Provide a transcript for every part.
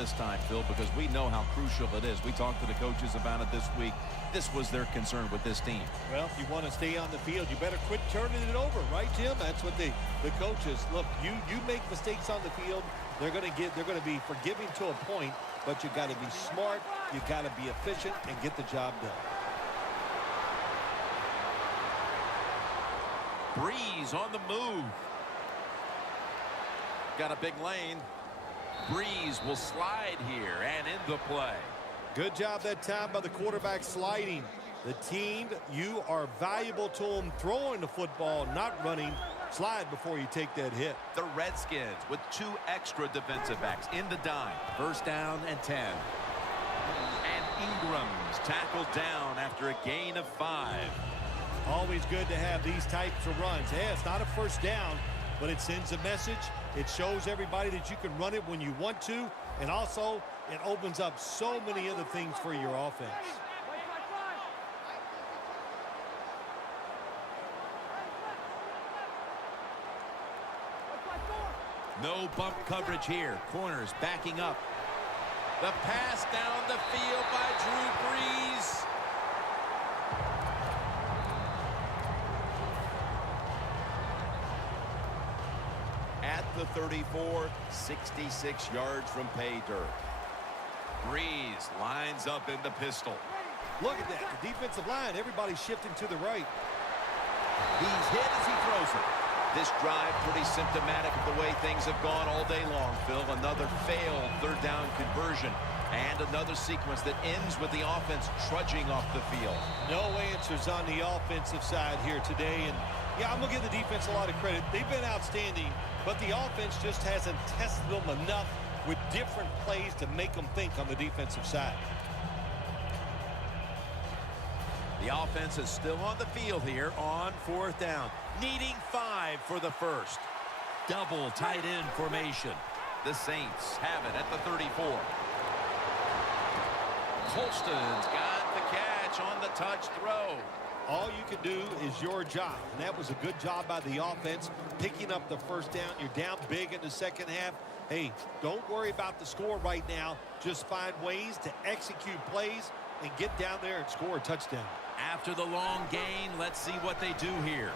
this time, Phil, because we know how crucial it is. We talked to the coaches about it this week. This was their concern with this team. Well, if you want to stay on the field, you better quit turning it over, right, Jim? That's what the coaches look. You make mistakes on the field, they're going to be forgiving to a point, but you got to be smart, you got to be efficient, and get the job done. Breeze on the move. Got a big lane. Breeze will slide here and into play. Good job that time by the quarterback sliding. The team, you are valuable to them throwing the football, not running. Slide before you take that hit. The Redskins with 2 extra defensive backs in the dime. First down and 10. And Ingram's tackled down after a gain of 5. Always good to have these types of runs. Yeah, it's not a first down, but it sends a message. It shows everybody that you can run it when you want to, and also it opens up so many other things for your offense. No bump coverage here. Corners backing up. The pass down the field by Drew Brees. At the 34, 66 yards from pay dirt. Brees lines up in the pistol. Look at that. The defensive line, everybody's shifting to the right. He's hit as he throws it. This drive pretty symptomatic of the way things have gone all day long, Phil. Another failed third down conversion. And another sequence that ends with the offense trudging off the field. No answers on the offensive side here today. And yeah, I'm going to give the defense a lot of credit. They've been outstanding, but the offense just hasn't tested them enough with different plays to make them think on the defensive side. The offense is still on the field here on 4th down. Needing 5 for the first. Double tight end formation. The Saints have it at the 34. Colston's got the catch on the touch throw. All you can do is your job, and that was a good job by the offense, picking up the first down. You're down big in the second half. Hey, don't worry about the score right now. Just find ways to execute plays and get down there and score a touchdown. After the long gain, let's see what they do here.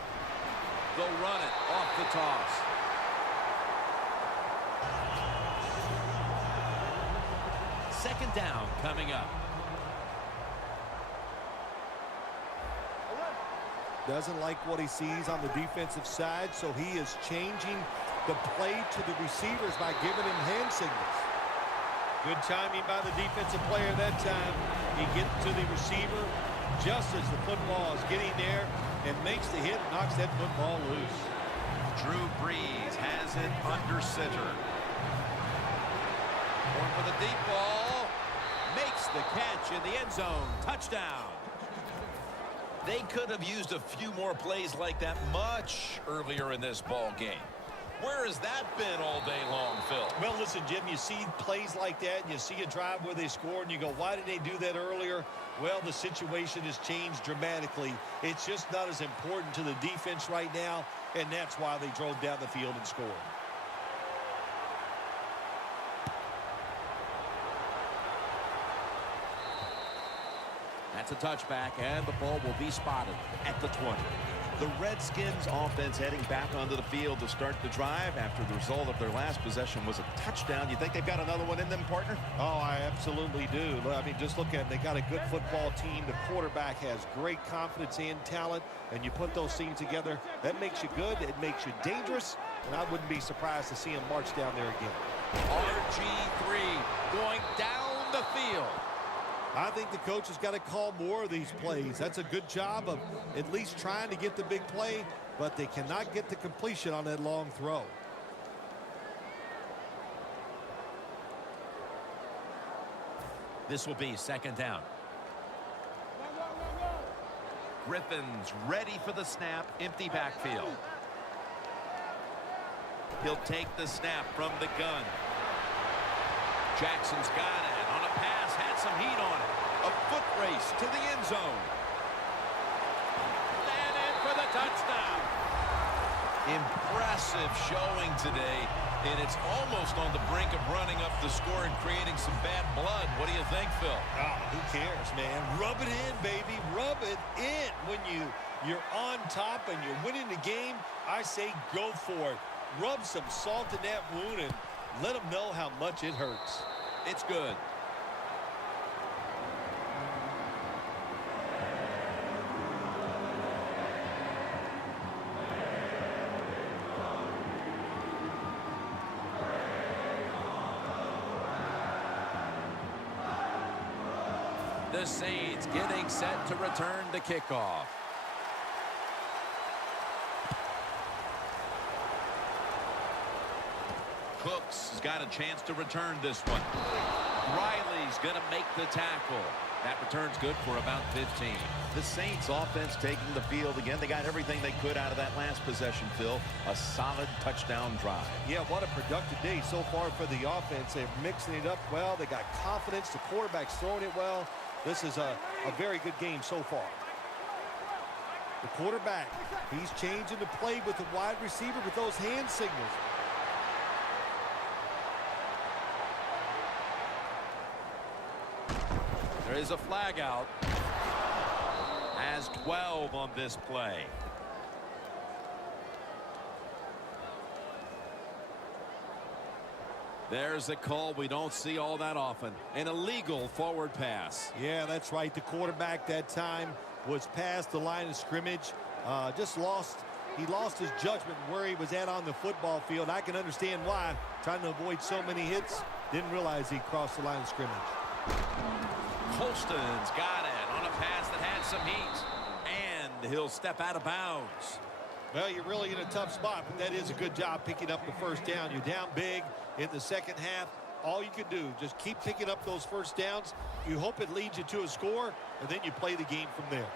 They'll run it off the toss. Second down coming up. Doesn't like what he sees on the defensive side, so he is changing the play to the receivers by giving him hand signals. Good timing by the defensive player that time. He gets to the receiver just as the football is getting there and makes the hit and knocks that football loose. Drew Brees has it under center. Going for the deep ball. Makes the catch in the end zone. Touchdown. They could have used a few more plays like that much earlier in this ball game. Where has that been all day long, Phil? Well, listen, Jim, you see plays like that, and you see a drive where they scored, and you go, why did they do that earlier? Well, the situation has changed dramatically. It's just not as important to the defense right now, and that's why they drove down the field and scored. That's a touchback, and the ball will be spotted at the 20. The Redskins offense heading back onto the field to start the drive after the result of their last possession was a touchdown. You think they've got another one in them, partner? Oh, I absolutely do. I mean, just look at it. They got a good football team. The quarterback has great confidence and talent, and you put those teams together, that makes you good. It makes you dangerous, and I wouldn't be surprised to see him march down there again. RG3 going down the field. I think the coach has got to call more of these plays. That's a good job of at least trying to get the big play, but they cannot get the completion on that long throw. This will be second down. Griffin's ready for the snap. Empty backfield. He'll take the snap from the gun. Jackson's got it on a pass, had some heat on it. A foot race to the end zone. And in for the touchdown. Impressive showing today. And it's almost on the brink of running up the score and creating some bad blood. What do you think, Phil? Oh, who cares, man? Rub it in, baby. Rub it in. When you're on top and you're winning the game, I say go for it. Rub some salt in that wound and let them know how much it hurts. It's good. The Saints getting set to return the kickoff. Cooks has got a chance to return this one. Riley's going to make the tackle. That return's good for about 15. The Saints offense taking the field again. They got everything they could out of that last possession, Phil. A solid touchdown drive. Yeah, what a productive day so far for the offense. They're mixing it up well. They got confidence. The quarterback's throwing it well. This is a very good game so far. The quarterback, he's changing the play with the wide receiver with those hand signals. There is a flag out. Has 12 on this play. There's a call we don't see all that often. An illegal forward pass. Yeah, that's right. The quarterback that time was past the line of scrimmage. He lost his judgment where he was at on the football field. I can understand why. Trying to avoid so many hits. Didn't realize he crossed the line of scrimmage. Holston's got it on a pass that had some heat. And he'll step out of bounds. Well, you're really in a tough spot, but that is a good job picking up the first down. You're down big in the second half. All you can do, just keep picking up those first downs. You hope it leads you to a score, and then you play the game from there.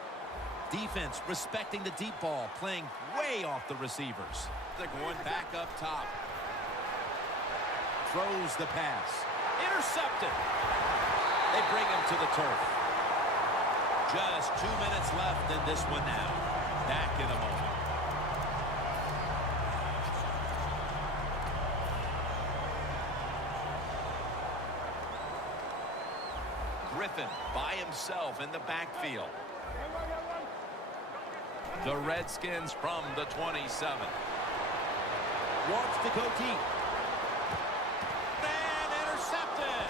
Defense respecting the deep ball, playing way off the receivers. They're going back up top. Throws the pass. Intercepted. They bring him to the turf. Just 2 minutes left in this one now. Back in a moment. Griffin by himself in the backfield. The Redskins from the 27. Wants to go deep. And intercepted.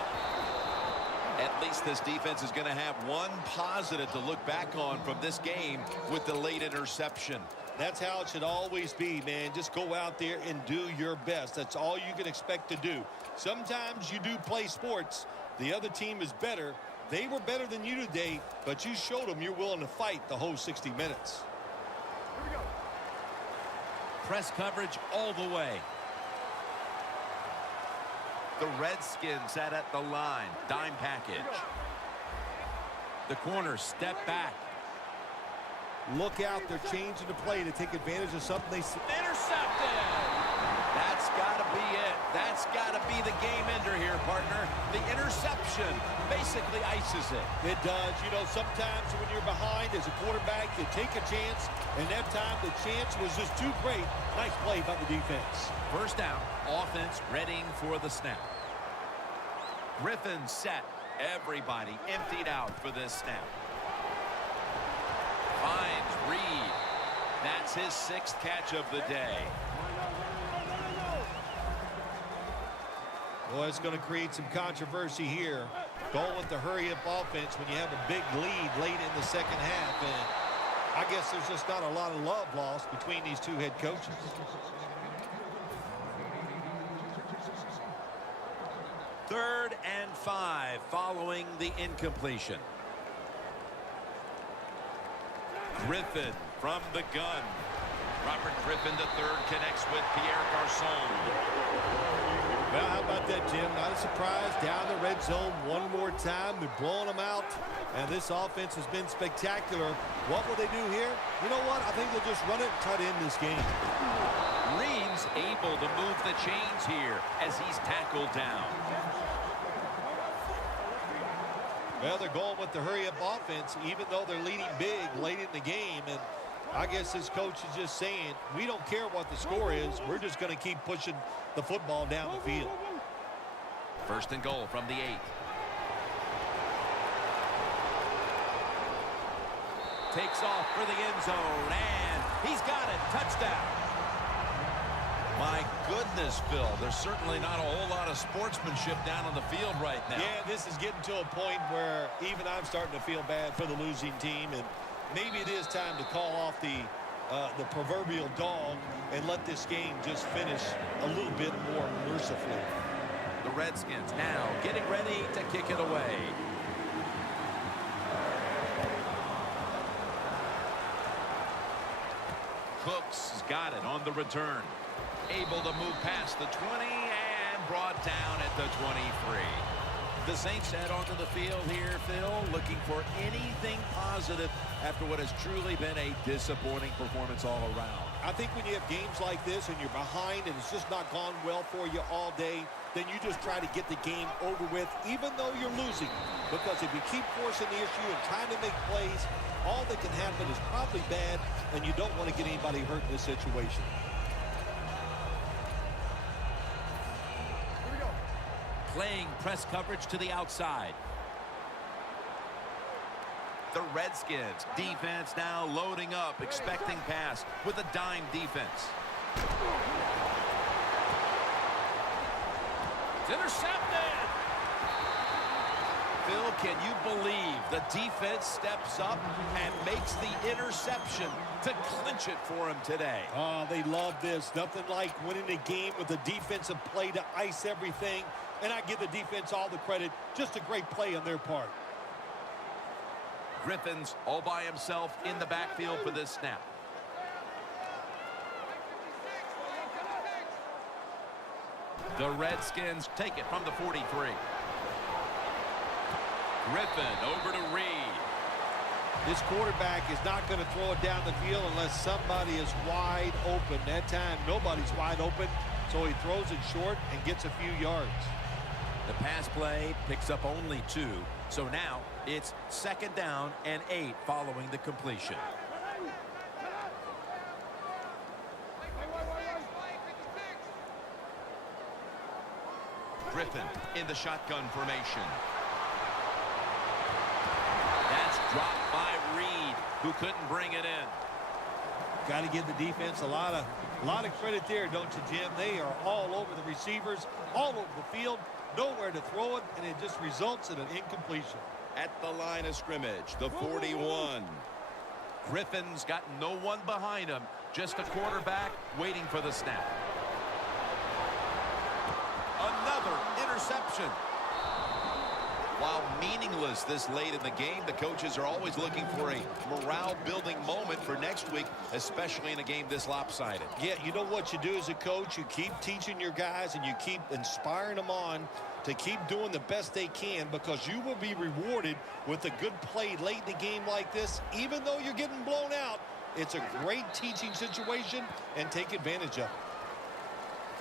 At least this defense is going to have one positive to look back on from this game with the late interception. That's how it should always be, man. Just go out there and do your best. That's all you can expect to do. Sometimes you do play sports. The other team is better. They were better than you today, but you showed them you're willing to fight the whole 60 minutes. Here we go. Press coverage all the way. The Redskins sat at the line. Dime package. The corners step back. Look out. They're changing the play to take advantage of something they see. Intercepted. That's got to be it. That's got to be the game ender here, partner. The interception basically ices it. It does. You know, sometimes when you're behind as a quarterback, you take a chance, and that time the chance was just too great. Nice play by the defense. First down, offense readying for the snap. Griffin set. Everybody emptied out for this snap. Finds Reed. That's his 6th catch of the day. Well, it's going to create some controversy here. Going with the hurry-up offense when you have a big lead late in the second half. And I guess there's just not a lot of love lost between these two head coaches. Third and 5 following the incompletion. Griffin from the gun. Robert Griffin III connects with Pierre Garçon. Well, how about that, Jim? Not a surprise. Down the red zone one more time. They're blowing them out. And this offense has been spectacular. What will they do here? You know what? I think they'll just run it and try to end this game. Reed's able to move the chains here as he's tackled down. Well, they're going with the hurry-up offense, even though they're leading big late in the game. And I guess this coach is just saying, we don't care what the score is. We're just going to keep pushing the football down the field. First and goal from the 8. Takes off for the end zone, and he's got it. Touchdown. My goodness, Phil, there's certainly not a whole lot of sportsmanship down on the field right now. Yeah, this is getting to a point where even I'm starting to feel bad for the losing team, and maybe it is time to call off the proverbial dog and let this game just finish a little bit more mercifully. The Redskins now getting ready to kick it away. Cooks has got it on the return. Able to move past the 20 and brought down at the 23. The Saints head onto the field here, Phil, looking for anything positive after what has truly been a disappointing performance all around. I think when you have games like this and you're behind and it's just not gone well for you all day, then you just try to get the game over with, even though you're losing. Because if you keep forcing the issue and trying to make plays, all that can happen is probably bad, and you don't want to get anybody hurt in this situation. Playing press coverage to the outside. The Redskins defense now loading up, expecting pass with a dime defense. It's intercepted. Phil, can you believe the defense steps up and makes the interception to clinch it for him today? Oh, they love this. Nothing like winning a game with a defensive play to ice everything. And I give the defense all the credit. Just a great play on their part. Griffin's all by himself in the backfield for this snap. The Redskins take it from the 43. Griffin over to Reed. This quarterback is not going to throw it down the field unless somebody is wide open. That time, nobody's wide open, so he throws it short and gets a few yards. The pass play picks up only 2, so now it's 2nd down and 8 following the completion. Griffin in the shotgun formation. That's dropped by Reed, who couldn't bring it in. Got to give the defense a lot of credit there, don't you, Jim? They are all over the receivers, all over the field, nowhere to throw it, and it just results in an incompletion. At the line of scrimmage, the 41. Griffin's got no one behind him, just a quarterback waiting for the snap. Another interception. While meaningless this late in the game, the coaches are always looking for a morale-building moment for next week, especially in a game this lopsided. Yeah, you know what you do as a coach? You keep teaching your guys and you keep inspiring them on to keep doing the best they can, because you will be rewarded with a good play late in the game like this. Even though you're getting blown out, it's a great teaching situation, and take advantage of it.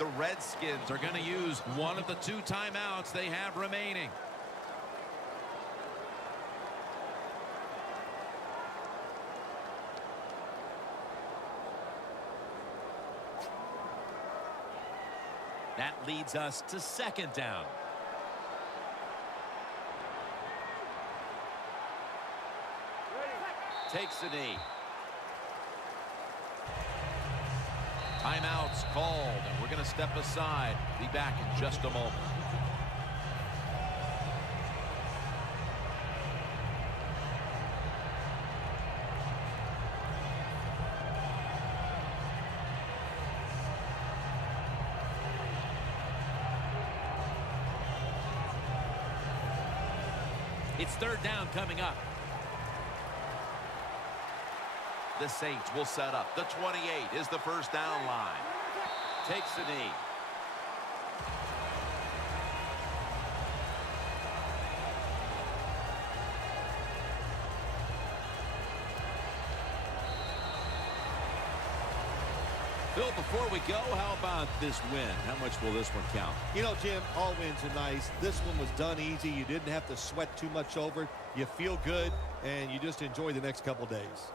The Redskins are going to use one of the 2 timeouts they have remaining. That leads us to 2nd down. Takes a knee. Timeouts called, and we're going to step aside. Be back in just a moment. It's 3rd down coming up. The Saints will set up. The 28 is the 1st down line. Takes the knee. Phil, before we go, how about this win? How much will this one count? You know, Jim, all wins are nice. This one was done easy. You didn't have to sweat too much over it. You feel good, and you just enjoy the next couple days.